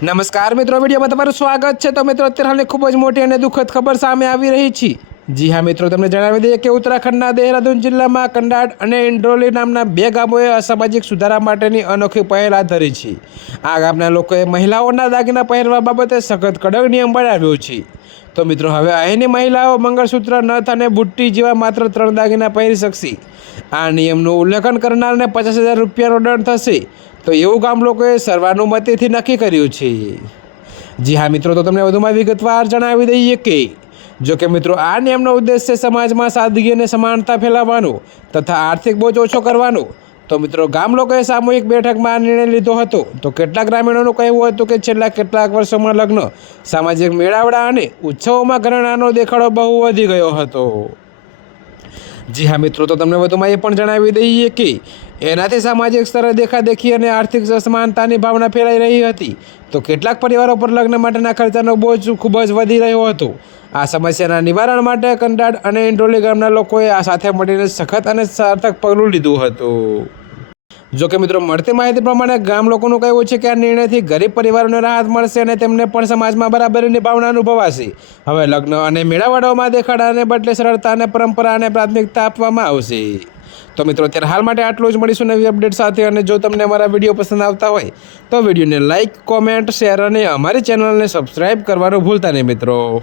નમસ્કાર મિત્રો, વિડીયોમાં તમારું સ્વાગત છે। તો મિત્રો, અત્યારે હાલની ખૂબ જ મોટી અને દુઃખદ ખબર સામે આવી રહી છે। જી હા મિત્રો, તમને જણાવી દઈએ કે ઉત્તરાખંડના દેહરાદૂન જિલ્લામાં કંડાડ અને ઇન્ડ્રોલી નામના બે ગામોએ અસામાજિક સુધારા માટેની અનોખી પહેલ હાથ ધરી છે। આ ગામના લોકોએ મહિલાઓના દાગીના પહેરવા બાબતે સખત કડક નિયમ બનાવ્યો છે। તો મિત્રો, હવે અહીંની મહિલાઓ મંગળસૂત્ર, નથ અને બુટ્ટી જેવા માત્ર 3 દાગીના પહેરી શકશે। આ નિયમનું ઉલ્લંઘન કરનારને 50,000 રૂપિયાનો દંડ થશે। તો એવું ગામ લોકોએ સર્વાનુમતિથી નક્કી કર્યું છે। જી હા મિત્રો, તો તમને વધુમાં વિગતવાર જણાવી દઈએ કે જો કે મિત્રો, આ નિયમનો ઉદ્દેશ્ય સમાજમાં સાદગી અને સમાનતા ફેલાવવાનો તથા આર્થિક બોજ ઓછો કરવાનો। તો મિત્રો, ગામ લોકોએ સામૂહિક બેઠકમાં આ નિર્ણય લીધો હતો। તો કેટલાક ગ્રામીણોનું કહેવું હતું કે છેલ્લા કેટલાક વર્ષોમાં લગ્ન, સામાજિક મેળાવડા અને ઉત્સવોમાં ઘરેણાનો દેખાડો બહુ વધી ગયો હતો। જી હા મિત્રો, તો તમને વધુમાં એ પણ જણાવી દઈએ કે એનાથી સામાજિક સ્તરે દેખાદેખી અને આર્થિક અસમાનતાની ભાવના ફેલાઈ રહી હતી। તો કેટલાક પરિવારો પર લગ્ન માટેના ખર્ચાનો બોજ ખૂબ જ વધી રહ્યો હતો। આ સમસ્યાના નિવારણ માટે કંડાડ અને ઇન્ડ્રોલી ગામના લોકોએ આ સાથે મળીને સખત અને સાર્થક પગલું લીધું હતું। જો કે મિત્રો, મળતી માહિતી પ્રમાણે ગામ લોકોનું કહેવું છે કે આ નિર્ણયથી ગરીબ પરિવારોને રાહત મળશે અને તેમને પણ સમાજમાં બરાબરીની ભાવના અનુભવાશે। હવે લગ્ન અને મેળાવડાઓમાં દેખાડાને બદલે સરળતા અને પરંપરાને પ્રાથમિકતા આપવામાં આવશે। તો મિત્રો, અત્યારે હાલ માટે આટલું જ। મળીશું નવી અપડેટ સાથે। અને જો તમને અમારા વિડીયો પસંદ આવતા હોય તો વિડીયોને લાઇક, કોમેન્ટ, શેર અને અમારી ચેનલને સબસ્ક્રાઈબ કરવાનું ભૂલતા નહીં મિત્રો।